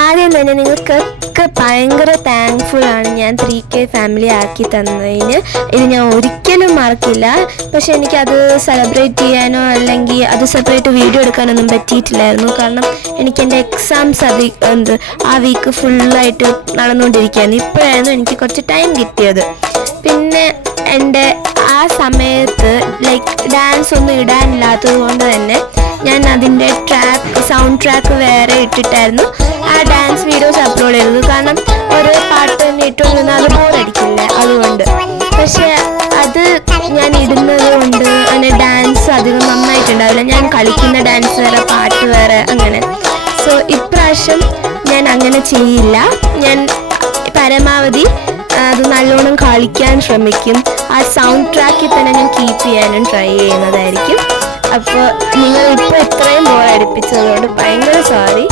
ആദ്യം തന്നെ നിങ്ങൾക്കൊക്കെ ഭയങ്കര താങ്ക്ഫുൾ ആണ് ഞാൻ 3K ഫാമിലി ആക്കി തന്നതിന്. ഇത് ഞാൻ ഒരിക്കലും മറക്കില്ല. പക്ഷെ എനിക്കത് സെലിബ്രേറ്റ് ചെയ്യാനോ അല്ലെങ്കിൽ അത് സെപ്പറേറ്റ് വീഡിയോ എടുക്കാനൊന്നും പറ്റിയിട്ടില്ലായിരുന്നു. കാരണം എനിക്ക് എൻ്റെ എക്സാംസ് ആ വീക്ക് ഫുള്ളായിട്ട് നടന്നുകൊണ്ടിരിക്കുകയായിരുന്നു. ഇപ്പോഴായിരുന്നു എനിക്ക് കുറച്ച് ടൈം കിട്ടിയത്. പിന്നെ എൻ്റെ ആ സമയത്ത് ഡാൻസ് ഒന്നും ഇടാനില്ലാത്തത് കൊണ്ട് തന്നെ ഞാൻ അതിൻ്റെ സൗണ്ട് ട്രാക്ക് വേറെ ഇട്ടിട്ടായിരുന്നു ആ ഡാൻസ് വീഡിയോസ് അപ്ലോഡ് ചെയ്തത്. കാരണം ഒരേ പാട്ട് തന്നെ ഇട്ടുകൊണ്ടിരുന്നാൽ അത് ബോറടിക്കില്ല, അതുകൊണ്ട്. പക്ഷെ അത് ഞാൻ ഇടുന്നത് കൊണ്ട് അതിൻ്റെ ഡാൻസ് അധികം നന്നായിട്ടുണ്ടാവില്ല. ഞാൻ കളിക്കുന്ന ഡാൻസ് വേറെ, പാട്ട് വേറെ, അങ്ങനെ. സോ ഇപ്രാവശ്യം ഞാൻ അങ്ങനെ ചെയ്യില്ല. ഞാൻ പരമാവധി അത് നല്ലോണം കളിക്കാൻ ശ്രമിക്കും. ആ സൗണ്ട് ട്രാക്കിൽ തന്നെ ഞാൻ കീപ്പ് ചെയ്യാനും ട്രൈ ചെയ്യുന്നതായിരിക്കും. അപ്പോൾ നിങ്ങൾ ഇപ്പോൾ ഇത്രയും ബോറടിപ്പിച്ചതുകൊണ്ട് ഭയങ്കര സോറി.